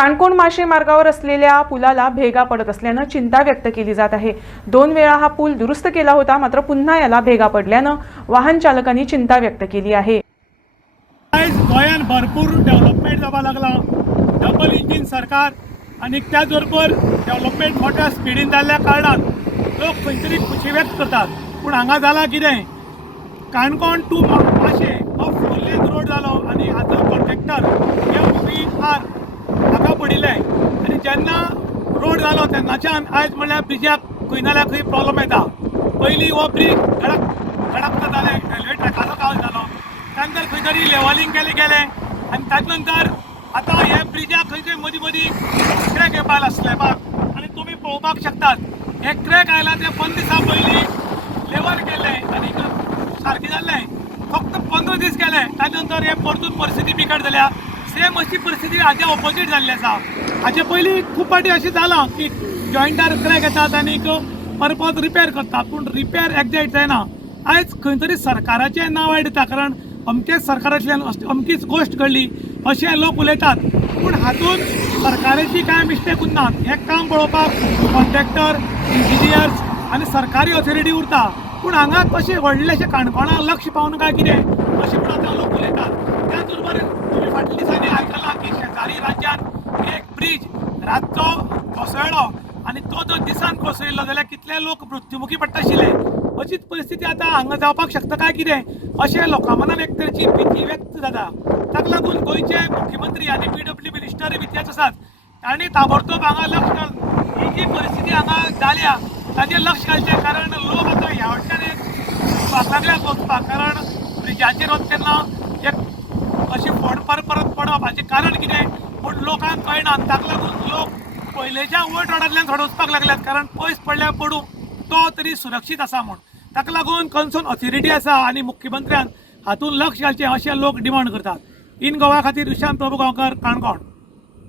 काणकोण माशे मार्गावर असलेल्या पुलाला भेगा पडत असल्यानं चिंता व्यक्त केली जात आहे. दोन वेळा हा पूल दुरुस्त केला होता मात्र पुन्हा याला भेगा पडल्यानं वाहन चालकांनी चिंता व्यक्त केली आहे. आयज गोंयांत भरपूर डेव्हलपमेंट जावपाक लागला. डबल इंजिन सरकार आनी त्याच बरोबर डेव्हलपमेंट मोठ्या स्पिडीन जाल्ल्या कारणान लोक खंय तरी खुशी व्यक्त करतात. पूण हांगा जाला कितें काणकोण टू माशे हो फोर लेन रोड जालो आनी हाचो कॉन्ट्रॅक्टर एम वी आर हाका पडिल्ले आनी जेन्ना जालो तेन्नाच्यान आयज म्हणल्यार ब्रिजाक खंय नाल्यार खंय प्रॉब्लम येता. पयलीं हो ब्रीज गडक गडक जाताले रेल्वे ट्रॅकाचो काळ जालो. त्यानंतर खंय तरी लेवलिंग केलें गेलें. आनी ताजे नंतर आतां हे ब्रिजाक खंय खंय मदीं मदीं क्रॅक येवपाक लागला स्लॅबाक आनी तुमी पळोवपाक शकतात. हे क्रॅक आयला ते पंदरा दिसां पयलीं लेवल केल्लें आनी सारकें जाल्लें. फक्त पंदरा दीस गेले ताजे नंतर हे परतून परिस्थिती बिकट जाल्या. सेम अशी परिस्थिती हाच्या ऑपोजीट जाल्ली आसा हाचे पयलीं खूब फाटी अशें जालां की जॉयंटार क्रॅक येतात आनीक परपत रिपेर करतात. पूण रिपेर एक्झॅक्ट जायना आयज खंय तरी सरकाराचें नांव येता कारण अमकेच सरकारांतल्यान अमकीच गोश्ट घडली. अशें लोक उलयतात पूण हातूंत सरकाराची कांय मिस्टेक उरनात हें काम पळोवपाक कॉन्ट्रॅक्टर इंजिनियर्स आनी सरकारी ऑथॉरिटी उरता. पूण हांगा तशें व्हडलेशें काणकोणाक लक्ष पावना काय कितें अशें म्हणून आतां लोक उलयतात त्याच बरोबर तुमी फाटल्या दिसांनी आयकलां की शेजारी ब्रीज रातचो कोसळ्ळो आनी तो जर दिसान कोसळिल्लो जाल्यार कितले लोक मृत्युमुखी पडटा आशिल्ले अशीच परिस्थिती आतां हांगा जावपाक शकता काय कितें? अशें लोकां मनान एक तरेची भीती व्यक्त जाता. ताका लागून गोंयचे मुख्यमंत्री आनी पी डब्ल्यू मिनिस्टर बी तेच आसात तांणी ताबडतोब हांगा लक्ष घाल ही जी परिस्थिती हांगा जाल्या ताचेर लक्ष घालचें कारण लोक आतां ह्या वाटेन एक लागल्यात वचपाक कारण ब्रिजाचेर वता तेन्ना एक अशें फोड परत परत पडप हाचें कारण कितें? पूण लोकांक कळना ताका लागून लोक पयलेच्या वयर रोडांतल्यान थोडे वचपाक लागल्यात कारण पयस पडल्यार पडूं तो तरी सुरक्षीत आसा म्हूण ताका लागून कन्सर्न ऑथॉरिटी आसा आनी मुख्यमंत्र्यान हातूंत लक्ष घालचें अशें लोक डिमांड करतात. इन गोवा खातीर विशांत प्रभू गांवकर काणकोण.